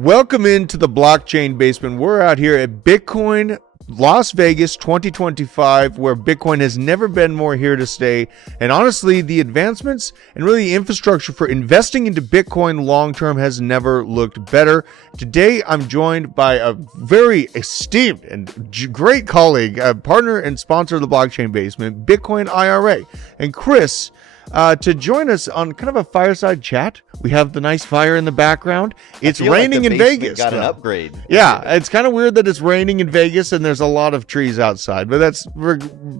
Welcome into the blockchain basement. We're out here at Bitcoin Las Vegas 2025, where Bitcoin has never been more here to stay. And honestly, the advancements and really the infrastructure for investing into Bitcoin long-term has never looked better. Today, I'm joined by a very esteemed and great colleague, a partner and sponsor of the blockchain basement, Bitcoin IRA. And Chris, to join us on kind of a fireside chat. We have the nice fire in the background. It's raining in Vegas. Got an upgrade. Yeah, it's kind of weird that it's raining in Vegas and there's a lot of trees outside, but that's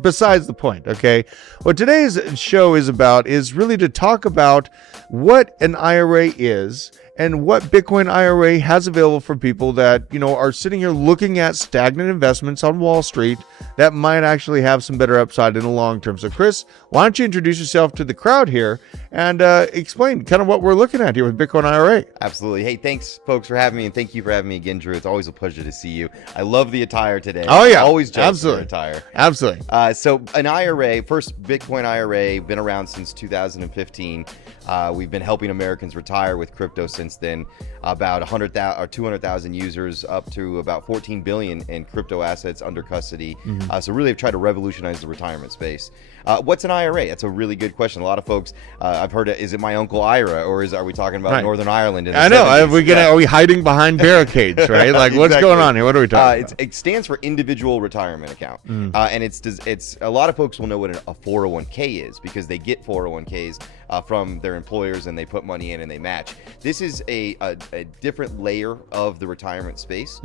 besides the point, okay? What today's show is about is really to talk about what an IRA is and what Bitcoin IRA has available for people that, are sitting here looking at stagnant investments on Wall Street that might actually have some better upside in the long term. So Chris, why don't you introduce yourself to the crowd here and explain kind of what we're looking at here with Bitcoin IRA. Absolutely. Hey, thanks folks for having me, and thank you for having me again, Drew. It's always a pleasure to see you. I love the attire today. Oh yeah, always jealous absolutely. of your attire. Absolutely. So an IRA, first Bitcoin IRA, been around since 2015. We've been helping Americans retire with crypto since then. About 100,000 or 200,000 users, up to about 14 billion in crypto assets under custody. So really have tried to revolutionize the retirement space. What's an IRA? That's a really good question. A lot of folks, I've heard, is it my Uncle Ira, or are we talking about Northern Ireland? In the 70s? Are we hiding behind barricades, right? Like, what's going on here? What are we talking about? It stands for individual retirement account, and it's a lot of folks will know what a 401k is because they get 401ks from their employers and they put money in and they match. This is a different layer of the retirement space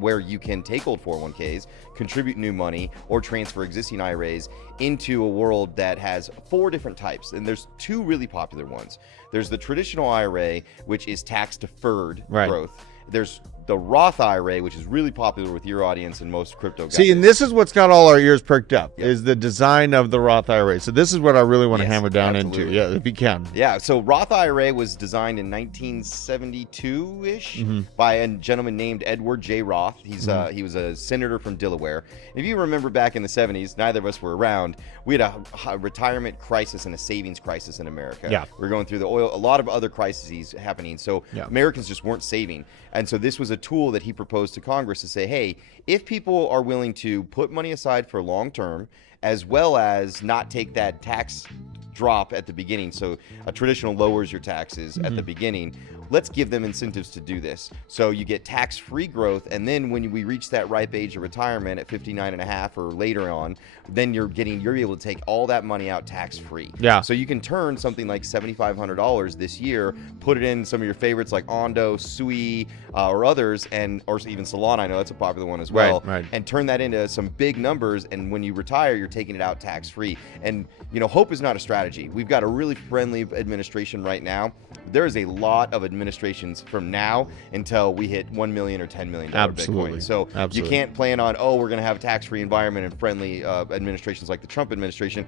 where you can take old 401ks, contribute new money, or transfer existing IRAs into a world that has 4 different types. And there's 2 really popular ones. There's the traditional IRA, which is tax deferred growth. There's the Roth IRA, which is really popular with your audience and most crypto guys. See, and this is what's got all our ears perked up, is the design of the Roth IRA. So this is what I really want to hammer down into. Yeah, if you can. Yeah, so Roth IRA was designed in 1972-ish by a gentleman named Edward J. Roth. He was a senator from Delaware. If you remember back in the 70s, neither of us were around, we had a retirement crisis and a savings crisis in America. Yeah. We were going through a lot of other crises happening, so Americans just weren't saving. And so this was a tool that he proposed to Congress to say, hey, if people are willing to put money aside for long term, as well as not take that tax drop at the beginning, so a traditional lowers your taxes at the beginning, let's give them incentives to do this. So you get tax-free growth, and then when we reach that ripe age of retirement at 59 and a half or later on, then you're able to take all that money out tax-free. Yeah. So you can turn something like $7,500 this year, put it in some of your favorites like Ondo, Sui, or others, or even Solana. I know that's a popular one as well. Right. And turn that into some big numbers, and when you retire, you're taking it out tax-free. And hope is not a strategy. We've got a really friendly administration right now. There is a lot of administrations from now until we hit 1 million or 10 million Bitcoin. So you can't plan on, we're going to have a tax-free environment and friendly administrations like the Trump administration.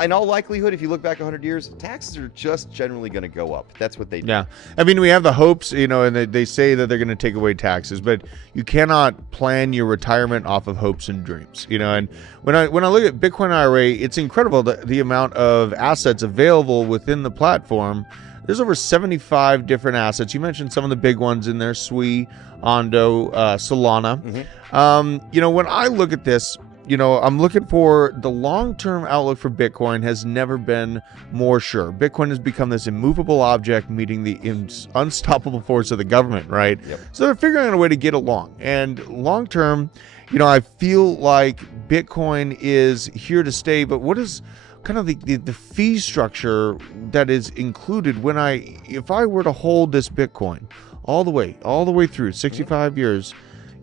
In all likelihood, if you look back 100 years, taxes are just generally going to go up. That's what they do. Yeah. I mean, we have the hopes, and they say that they're going to take away taxes, but you cannot plan your retirement off of hopes and dreams, and when I look at Bitcoin IRA, it's incredible the amount of assets available within the platform. There's over 75 different assets. You mentioned some of the big ones in there, Sui, Ondo, Solana. When I look at this, I'm looking for the long-term outlook for Bitcoin has never been more sure. Bitcoin has become this immovable object meeting the unstoppable force of the government, right? Yep. So they're figuring out a way to get along. And long-term, I feel like Bitcoin is here to stay, but what is kind of the fee structure that is included if I were to hold this Bitcoin all the way through 65 years,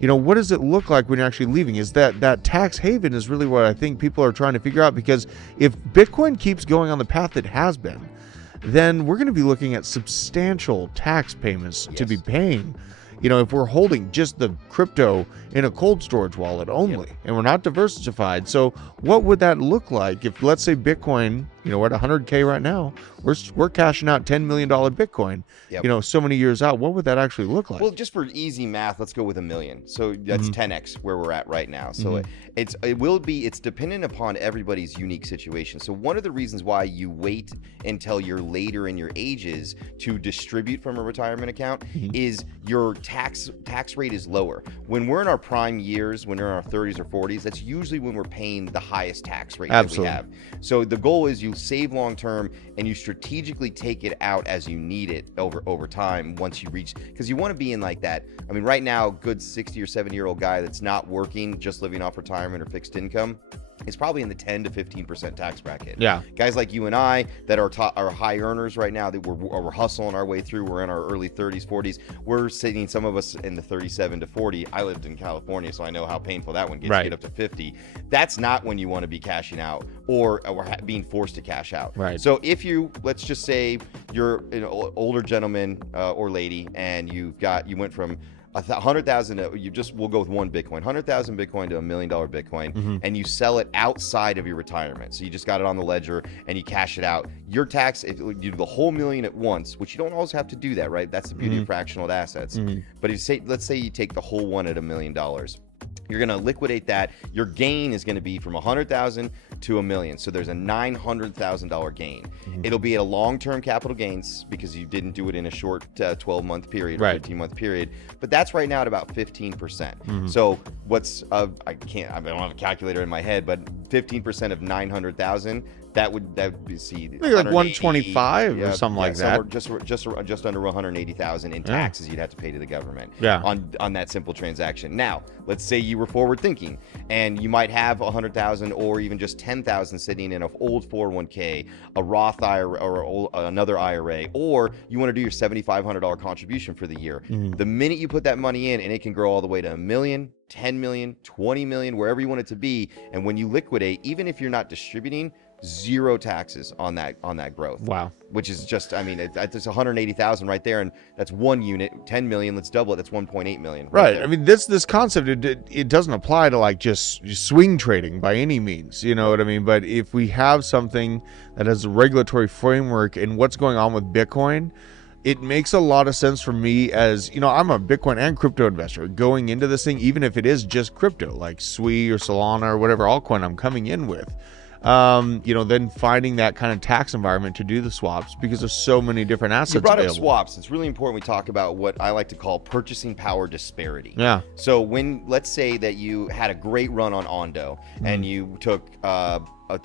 what does it look like when you're actually leaving? Is that tax haven is really what I think people are trying to figure out, because if Bitcoin keeps going on the path it has been, then we're going to be looking at substantial tax payments to be paying. If we're holding just the crypto in a cold storage wallet only, and we're not diversified. So what would that look like if, let's say, Bitcoin, we're at 100K right now. We're cashing out $10 million Bitcoin. Yep. So many years out. What would that actually look like? Well, just for easy math, let's go with $1 million. So that's 10x where we're at right now. So it's dependent upon everybody's unique situation. So one of the reasons why you wait until you're later in your ages to distribute from a retirement account is your tax rate is lower. When we're in our prime years, when we're in our 30s or 40s, that's usually when we're paying the highest tax rate that we have. So the goal is you save long term and you strategically take it out as you need it over time once you reach, because you want to be in like that. I mean, right now, good 60 or 70-year-old guy that's not working, just living off retirement or fixed income, is probably in the 10 to 15% tax bracket. Yeah. Guys like you and I that are high earners right now, that we're hustling our way through. We're in our early 30s, 40s. We're sitting, some of us in the 37 to 40. I lived in California, so I know how painful that one gets to get up to 50. That's not when you want to be cashing out or being forced to cash out. Right. So if let's just say you're an older gentleman or lady, and you went from 100,000, we'll go with one Bitcoin, 100,000 Bitcoin to $1 million Bitcoin, and you sell it outside of your retirement. So you just got it on the ledger and you cash it out. Your tax, if you do the whole million at once, which you don't always have to do that, right? That's the beauty of fractional assets. But let's say you take the whole one at $1 million. You're going to liquidate that. Your gain is going to be from 100,000 to $1 million. So there's a $900,000 gain. It'll be at a long-term capital gains because you didn't do it in a short 12-month period or 15-month period. But that's right now at about 15%. So what's I don't have a calculator in my head, but 15% of 900,000. That would be maybe like 125 or something like that. Just under 180,000 in taxes you'd have to pay to the government. On that simple transaction. Now, let's say you were forward thinking and you might have 100,000 or even just 10,000 sitting in an old 401k, a Roth IRA or another IRA, or you want to do your $7,500 contribution for the year. The minute you put that money in, and it can grow all the way to $1 million, 10 million, 20 million, wherever you want it to be, and when you liquidate, even if you're not distributing, zero taxes on that growth. Wow. Which is just, I mean, it's 180,000 right there, and that's one unit. 10 million, let's double it. That's 1.8 million. Right. I mean, this concept, it doesn't apply to like just swing trading by any means. You know what I mean? But if we have something that has a regulatory framework and what's going on with Bitcoin, it makes a lot of sense for me as, I'm a Bitcoin and crypto investor going into this thing, even if it is just crypto, like SWI or Solana or whatever altcoin I'm coming in with. Then finding that kind of tax environment to do the swaps because there's so many different assets available. You brought available. up swaps. It's really important we talk about what I like to call purchasing power disparity. Yeah. So let's say that you had a great run on Ondo and you took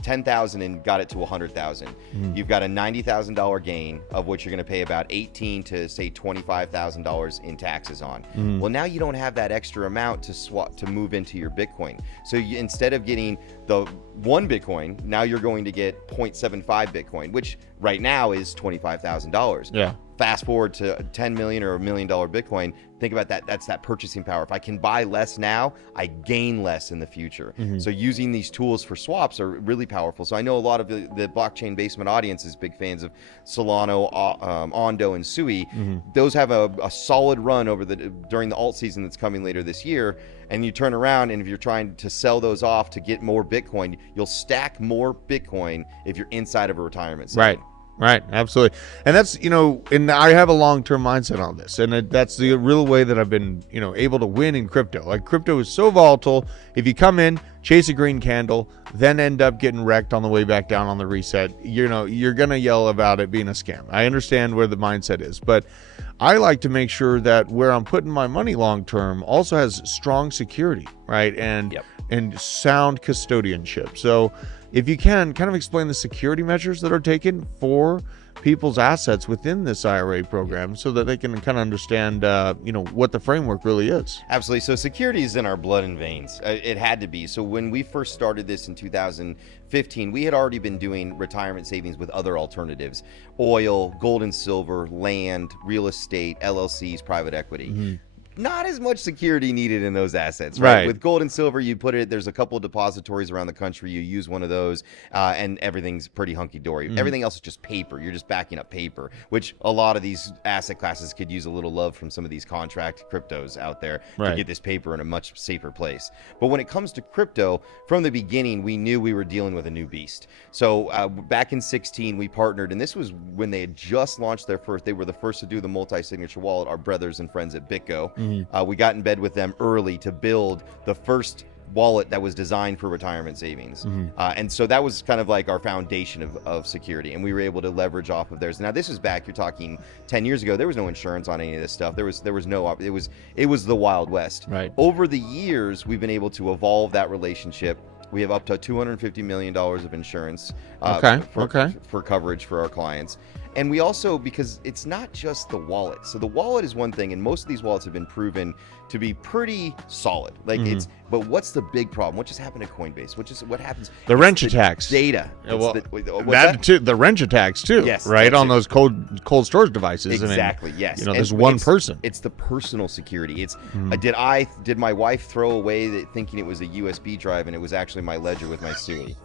10,000 and got it to 100,000. You've got a $90,000 gain, of which you're going to pay about $18,000 to say $25,000 in taxes on. Well, now you don't have that extra amount to move into your Bitcoin. So instead of getting the one Bitcoin, now you're going to get 0.75 Bitcoin, which right now is $25,000. Yeah. Fast forward to 10 million or $1 million Bitcoin. Think about that. That's that purchasing power. If I can buy less now, I gain less in the future. So using these tools for swaps are really powerful. So I know a lot of the blockchain basement audience is big fans of Solana, Ondo, and SUI. Those have a solid run during the alt season that's coming later this year. And you turn around, and if you're trying to sell those off to get more Bitcoin, you'll stack more Bitcoin if you're inside of a retirement saving. Right, absolutely. And that's, and I have a long-term mindset on this. And that's the real way that I've been, able to win in crypto. Like, crypto is so volatile. If you come in, chase a green candle, then end up getting wrecked on the way back down on the reset, you're going to yell about it being a scam. I understand where the mindset is, but I like to make sure that where I'm putting my money long-term also has strong security, right? And sound custodianship. So if you can, kind of explain the security measures that are taken for people's assets within this IRA program so that they can kind of understand, what the framework really is. Absolutely. So security is in our blood and veins. It had to be. So when we first started this in 2015, we had already been doing retirement savings with other alternatives: oil, gold and silver, land, real estate, LLCs, private equity. not as much security needed in those assets, right? Right. With gold and silver, you put it, there's a couple of depositories around the country. You use one of those, and everything's pretty hunky-dory. Everything else is just paper. You're just backing up paper, which a lot of these asset classes could use a little love from some of these contract cryptos out there to get this paper in a much safer place. But when it comes to crypto, from the beginning, we knew we were dealing with a new beast. So back in 2016, we partnered, and this was when they had just launched their first, they were the first to do the multi-signature wallet, our brothers and friends at BitGo. We got in bed with them early to build the first wallet that was designed for retirement savings. And so that was kind of like our foundation of security, and we were able to leverage off of theirs. Now this is back, you're talking 10 years ago, there was no insurance on any of this stuff. There was no, it was the Wild West. Right. Over the years, we've been able to evolve that relationship. We have up to $250 million of insurance for coverage for our clients. And we also, because it's not just the wallet. So the wallet is one thing, and most of these wallets have been proven to be pretty solid. Like but what's the big problem? What just happened at Coinbase? What happens? The wrench attacks. Data. The wrench attacks too. Yes, right on those cold storage devices. Exactly. Yes. There's one person. It's the personal security. It's did my wife throw away thinking it was a USB drive and it was actually my ledger with my SUI?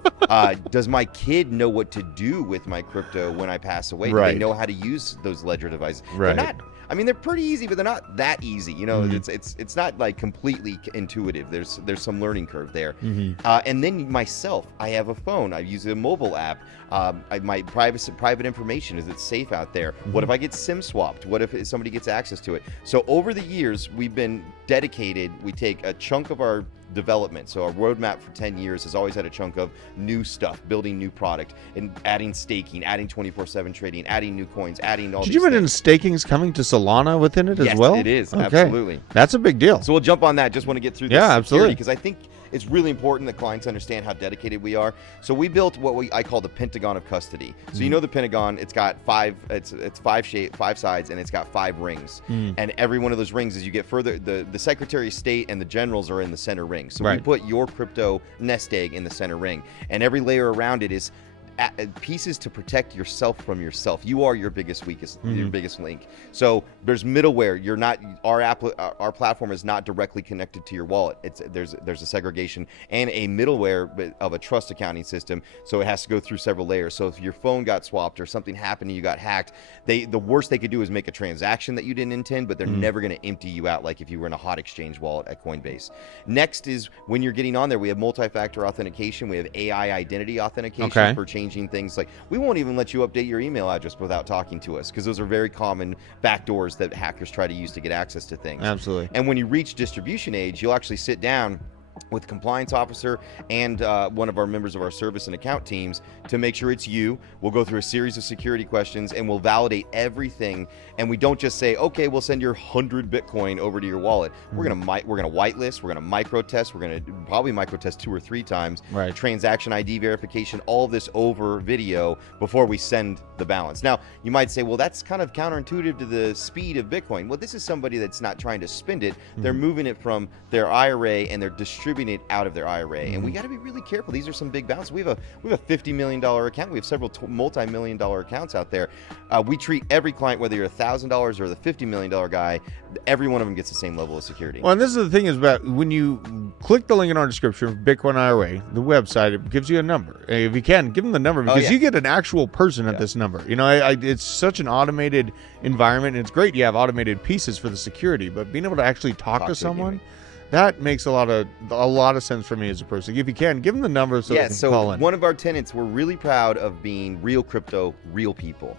Does my kid know what to do with my crypto when I pass away? Do they know how to use those ledger devices? Right. They're pretty easy, but they're not that easy. It's not like completely intuitive. There's some learning curve there. And then myself, I have a phone. I use a mobile app. My private information, is it safe out there? What if I get SIM swapped? What if somebody gets access to it? So over the years, we've been dedicated. We take a chunk of our development. So our roadmap for 10 years has always had a chunk of new stuff, building new product, and adding staking, adding 24/7 trading, adding new coins, adding all. Did you mention staking is coming to Solana within it as well? Yes, it is. Okay. Absolutely. That's a big deal. So we'll jump on that. Just want to get through this. Yeah, absolutely. Because I think it's really important that clients understand how dedicated we are. So we built what I call the Pentagon of custody. So you know the Pentagon, it's got it's five sides, and it's got 5 rings. And every one of those rings, as you get further, the Secretary of State and the generals are in the center ring. So we put your crypto nest egg in the center ring, and every layer around it is pieces to protect yourself from yourself. You are your biggest your biggest link. So there's middleware. You're not, our platform is not directly connected to your wallet. There's a segregation and a middleware of a trust accounting system. So it has to go through several layers. So if your phone got swapped or something happened and you got hacked, the worst they could do is make a transaction that you didn't intend, but they're never going to empty you out like if you were in a hot exchange wallet at Coinbase. Next is when you're getting on there, we have multi-factor authentication. We have AI identity authentication for changing things. Like, we won't even let you update your email address without talking to us, because those are very common backdoors that hackers try to use to get access to things. Absolutely. And when you reach distribution age, you'll actually sit down with compliance officer and one of our members of our service and account teams to make sure it's you. We'll go through a series of security questions and we'll validate everything. And we don't just say, okay, we'll send your 100 Bitcoin over to your wallet. We're gonna whitelist. We're gonna micro test. We're gonna probably micro test 2 or 3 times. Right. Transaction ID verification. All of this over video before we send the balance. Now you might say, well, that's kind of counterintuitive to the speed of Bitcoin. Well, this is somebody that's not trying to spend it. They're moving it from their IRA and they're distributing it out of their IRA. And we got to be really careful. These are some big balances. We have a $50 million account. We have several multi-million dollar accounts out there. We treat every client, whether you're $1,000 or the $50 million guy, every one of them gets the same level of security. Well, and this is the thing is about when you click the link in our description, Bitcoin IRA, the website, it gives you a number. If you can, give them the number, because you get an actual person at this number. You know, it's such an automated environment, and it's great you have automated pieces for the security, but being able to actually talk to someone, that makes a lot of sense for me as a person. If you can, give them the number so they can call in. One of our tenants, we're really proud of being real crypto, real people.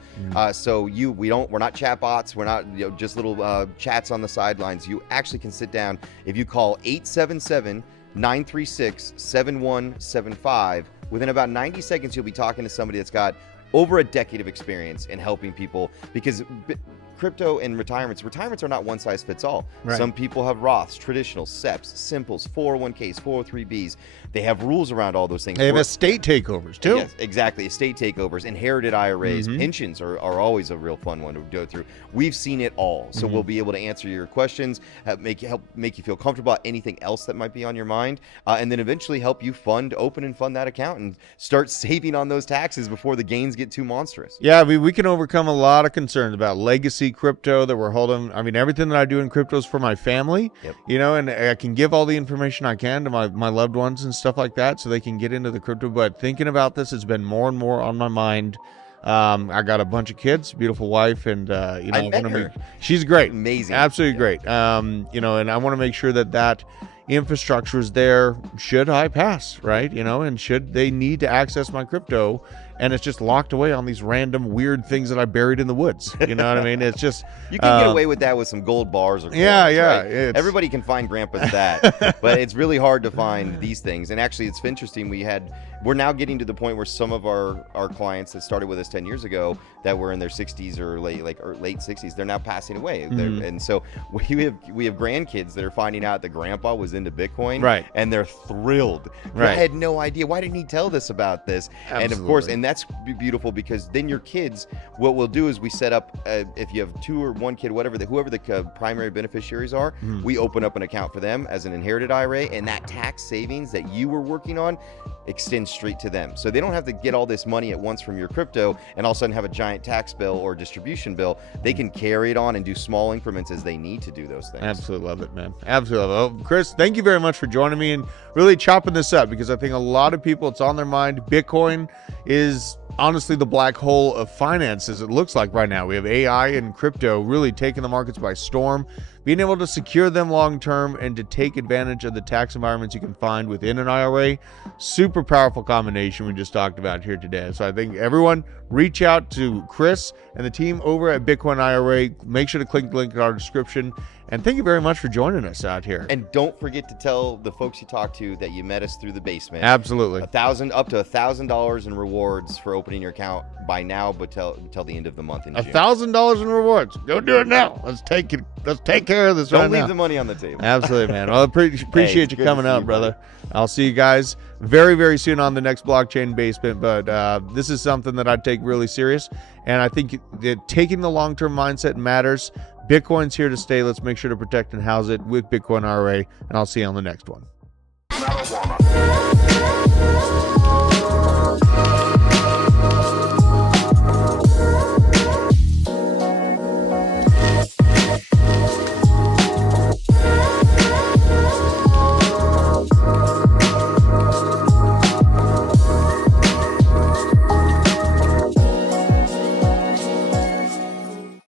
So we're not chat bots. We're not just little chats on the sidelines. You actually can sit down. If you call 877-936-7175, within about 90 seconds, you'll be talking to somebody that's got over a decade of experience in helping people, because crypto and retirements are not one size fits all. Right. Some people have Roths, traditional, SEPs, simples, 401ks, 403bs. They have rules around all those things. They have estate takeovers too. Yes, exactly. Estate takeovers, inherited IRAs, pensions are always a real fun one to go through. We've seen it all. So we'll be able to answer your questions, help make you feel comfortable about anything else that might be on your mind, and then eventually help you open and fund that account and start saving on those taxes before the gains get too monstrous. Yeah, we can overcome a lot of concerns about legacy daily crypto that we're holding. I mean, everything that I do in crypto is for my family, Yep. you know, and I can give all the information I can to my loved ones and stuff like that so they can get into the crypto. But thinking about this has been more and more on my mind. I got a bunch of kids, beautiful wife, and you know, I met her. She's great, Amazing, absolutely great. You know, and I want to make sure that infrastructure is there should I pass, right? You know, and should they need to access my crypto, and it's just locked away on these random weird things that I buried in the woods. You know what I mean? It's just you can get away with that with some gold bars or coins, yeah. Right? Everybody can find grandpa's that, but it's really hard to find these things. And actually, it's interesting. We're now getting to the point where some of our clients that started with us 10 years ago that were in their 60s or late 60s, they're now passing away. And so we have grandkids that are finding out that grandpa was into Bitcoin, right? And they're thrilled. Right. I had no idea. Why didn't he tell us about this? Absolutely. And of course, and that's beautiful because then your kids, what we'll do is we set up, if you have 2 or 1 kid, whoever the primary beneficiaries are, we open up an account for them as an inherited IRA, and that tax savings that you were working on extends straight to them. So they don't have to get all this money at once from your crypto and all of a sudden have a giant tax bill or distribution bill. They can carry it on and do small increments as they need to do those things. Absolutely love it, man. Absolutely love it. Well, Chris, thank you very much for joining me and really chopping this up, because I think a lot of people, it's on their mind. Bitcoin is honestly the black hole of finances, it looks like right now. We have AI and crypto really taking the markets by storm. Being able to secure them long term and to take advantage of the tax environments you can find within an IRA, super powerful combination we just talked about here today. So I think everyone reach out to Chris and the team over at Bitcoin IRA. Make sure to click the link in our description. And thank you very much for joining us out here. And don't forget to tell the folks you talk to that you met us through the basement. Absolutely. Up to $1,000 in rewards for opening your account by now, but till the end of the month in June. $1,000 in rewards. Go do it now. Let's take care of this. Don't right leave now. the money on the table. Absolutely, man. Well, appreciate you coming out, brother. I'll see you guys very, very soon on the next blockchain basement. But this is something that I take really serious, and I think that taking the long-term mindset matters. Bitcoin's here to stay. Let's make sure to protect and house it with Bitcoin IRA, and I'll see you on the next one.